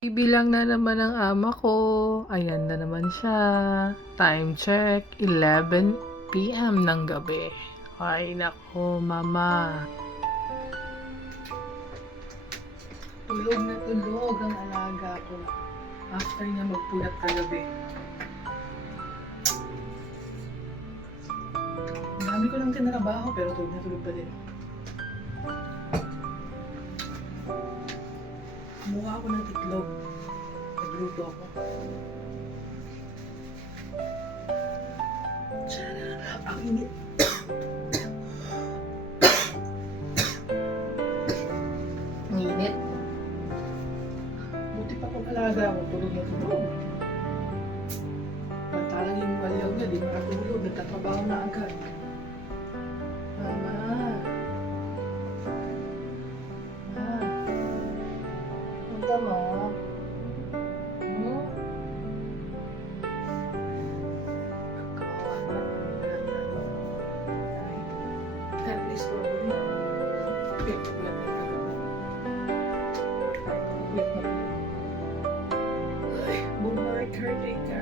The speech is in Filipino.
Ibilang na naman ang ama ko. Ayan na naman siya. Time check, 11 PM ng gabi. Ay nako, mama. Tulog na tulog ang alaga ko. After niya magpuyat kagabi. Ang dami ko lang tinarabaho pero tulog na tulog pa din. Kumuha ako ng itlog. Nagluto ako. Tiyara! Ang init! Ang init. Buti pa kung alaga ako. Tulog na tulog. Pantalang yung walaw niya. Di makatulog. Nagtatrabaho na agad. Mama! Punta mo? Please, ay, bumalik her day ka.